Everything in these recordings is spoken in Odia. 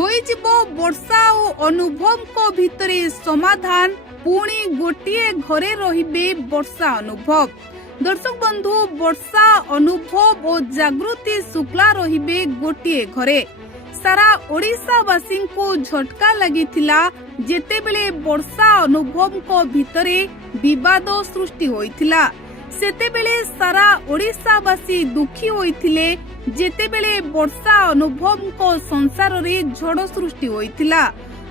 ହୋଇଯିବ ବର୍ଷା ଓ ଅନୁଭବଙ୍କ ଭିତରେ ସମାଧାନ। ପୁଣି ଗୋଟିଏ ଘରେ ରହିବେ ବର୍ଷା ଅନୁଭବ। ଦର୍ଶକ ବନ୍ଧୁ, ବର୍ଷା ଅନୁଭବ ଓ ଜାଗୃତି ଶୁକ୍ଲା ରହିବେ ଗୋଟିଏ ଘରେ। ସାରା ଓଡ଼ିଶାବାସୀଙ୍କୁ ଝଟକା ଲାଗିଥିଲା ଯେତେବେଳେ ବର୍ଷା ଅନୁଭବଙ୍କ ଭିତରେ ବିବାଦ ସୃଷ୍ଟି ହୋଇଥିଲା। ସେତେବେଳେ ସାରା ଓଡ଼ିଶାବାସୀ ଦୁଃଖୀ ହୋଇଥିଲେ ଯେତେବେଳେ ବର୍ଷା ଅନୁଭବଙ୍କ ସଂସାରରେ ଝଡ଼ ସୃଷ୍ଟି ହୋଇଥିଲା।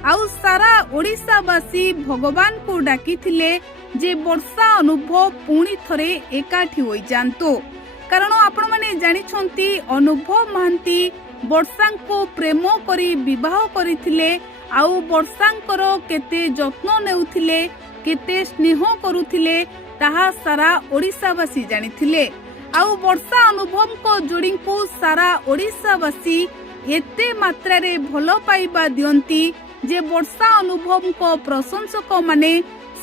ଆଉ ସାରା ଓଡ଼ିଶାବାସୀ ଭଗବାନଙ୍କୁ ଡାକିଥିଲେ ଯେ ବର୍ଷା ଅନୁଭବ ପୁଣି ଥରେ ଏକାଠି ହୋଇଯାଆନ୍ତୁ। କାରଣ ଆପଣମାନେ ଜାଣିଛନ୍ତି ଅନୁଭବ ମହାନ୍ତି ବର୍ଷାଙ୍କୁ ପ୍ରେମ କରି ବିବାହ କରିଥିଲେ। ଆଉ ବର୍ଷାଙ୍କର କେତେ ଯତ୍ନ ନେଉଥିଲେ, କେତେ ସ୍ନେହ କରୁଥିଲେ ତାହା ସାରା ଓଡ଼ିଶାବାସୀ ଜାଣିଥିଲେ। ଆଉ ବର୍ଷା ଅନୁଭବଙ୍କ ଯୋଡ଼ିଙ୍କୁ ସାରା ଓଡ଼ିଶାବାସୀ ଏତେ ମାତ୍ରାରେ ଭଲ ପାଇବା ଦିଅନ୍ତି ଯେ ବର୍ଷା ଅନୁଭବଙ୍କ ପ୍ରଶଂସକ ମାନେ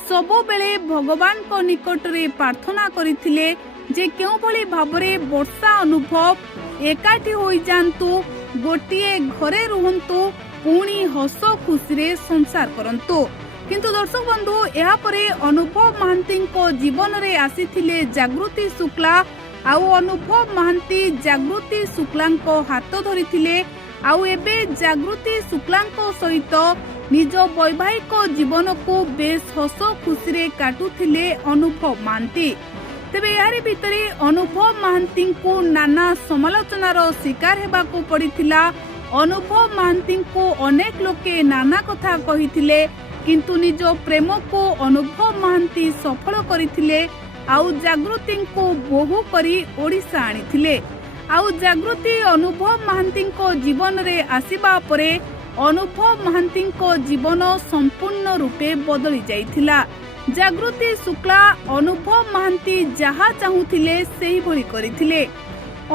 ସବୁବେଳେ ଭଗବାନଙ୍କ ନିକଟରେ ପ୍ରାର୍ଥନା କରିଥିଲେ ଯେ କେଉଁଭଳି ଭାବରେ ବର୍ଷା ଅନୁଭବ ଏକାଠି ହୋଇଯାଆନ୍ତୁ, ଗୋଟିଏ ଘରେ ରୁହନ୍ତୁ, ପୁଣି ହସ ଖୁସିରେ ସଂସାର କରନ୍ତୁ। କିନ୍ତୁ ଦର୍ଶକ ବନ୍ଧୁ, ଏହାପରେ ଅନୁଭବ ମହାନ୍ତିଙ୍କ ଜୀବନରେ ଆସିଥିଲେ ଜାଗୃତି ଶୁକ୍ଲା। ଆଉ ଅନୁଭବ ମହାନ୍ତି ଜାଗୃତି ଶୁକ୍ଲାଙ୍କ ହାତ ଧରିଥିଲେ। ଆଉ ଏବେ ଜାଗୃତି ଶୁକ୍ଲାଙ୍କ ସହିତ ନିଜ ବୈବାହିକ ଜୀବନକୁ ବେଶ ହସ ଖୁସିରେ କାଟୁଥିଲେ ଅନୁଭବ ମହାନ୍ତି। ତେବେ ଏହାରି ଭିତରେ ଅନୁଭବ ମହାନ୍ତିଙ୍କୁ ନାନା ସମାଲୋଚନାର ଶିକାର ହେବାକୁ ପଡ଼ିଥିଲା। ଅନୁଭବ ମହାନ୍ତିଙ୍କୁ ଅନେକ ଲୋକେ ନାନା କଥା କହିଥିଲେ, କିନ୍ତୁ ନିଜ ପ୍ରେମକୁ ଅନୁଭବ ମହାନ୍ତି ସଫଳ କରିଥିଲେ। ଆଉ ଜାଗୃତିଙ୍କୁ ବୋହୂ କରି ଓଡ଼ିଶା ଆଣିଥିଲେ। ଆଉ ଜାଗୃତି ଅନୁଭବ ମହାନ୍ତିଙ୍କ ଜୀବନରେ ଆସିବା ପରେ ଅନୁଭବ ମହାନ୍ତିଙ୍କ ଜୀବନ ସମ୍ପୂର୍ଣ୍ଣ ରୂପେ ବଦଳି ଯାଇଥିଲା। ଜାଗୃତି ଶୁକ୍ଲା ଅନୁଭବ ମହାନ୍ତି ଯାହା ଚାହୁଁଥିଲେ ସେହିଭଳି କରିଥିଲେ।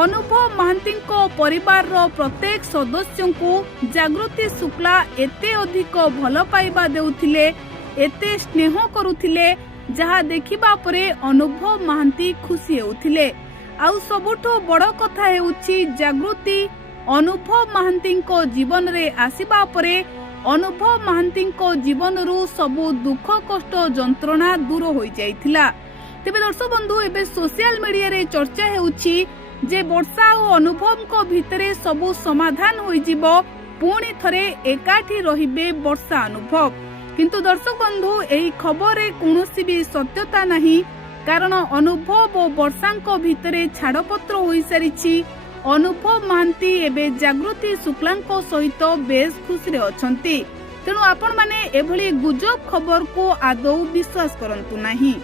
ଅନୁଭବ ମହାନ୍ତିଙ୍କ ପରିବାରର ପ୍ରତ୍ୟେକ ସଦସ୍ୟଙ୍କୁ ଜାଗୃତି ଶୁକ୍ଲା ଏତେ ଅଧିକ ଭଲ ପାଇବା ଦେଉଥିଲେ, ଏତେ ସ୍ନେହ କରୁଥିଲେ, ଯାହା ଦେଖିବା ପରେ ଅନୁଭବ ମହାନ୍ତି ଖୁସି ହେଉଥିଲେ। ଆଉ ସବୁଠୁ ବଡ଼ କଥା ହେଉଛି ଜାଗୃତି ଅନୁଭବ ମହାନ୍ତିଙ୍କ ଜୀବନରେ ଆସିବା ପରେ ଅନୁଭବ ମହାନ୍ତିଙ୍କ ଜୀବନରୁ ସବୁ ଦୁଃଖ କଷ୍ଟ ଯନ୍ତ୍ରଣା ଦୂର ହୋଇଯାଇଥିଲା। ତେବେ ଦର୍ଶକ ବନ୍ଧୁ, ଏବେ ସୋସିଆଲ ମିଡିଆରେ ଚର୍ଚ୍ଚା ହେଉଛି ଯେ ବର୍ଷା ଓ ଅନୁଭବଙ୍କ ଭିତରେ ସବୁ ସମାଧାନ ହୋଇଯିବ, ପୁଣି ଥରେ ଏକାଠି ରହିବେ ବର୍ଷା ଅନୁଭବ। କିନ୍ତୁ ଦର୍ଶକ ବନ୍ଧୁ, ଏହି ଖବରରେ କୌଣସି ବି ସତ୍ୟତା ନାହିଁ। କାରଣ ଅନୁଭବ ଓ ବର୍ଷାଙ୍କ ଭିତରେ ଛାଡ଼ପତ୍ର ହୋଇସାରିଛି। ଅନୁଭବ ମହାନ୍ତି ଏବେ ଜାଗୃତି ଶୁକ୍ଲାଙ୍କ ସହିତ ବେଶ ଖୁସିରେ ଅଛନ୍ତି। ତେଣୁ ଆପଣମାନେ ଏଭଳି ଗୁଜବ ଖବରକୁ ଆଦୌ ବିଶ୍ୱାସ କରନ୍ତୁ ନାହିଁ।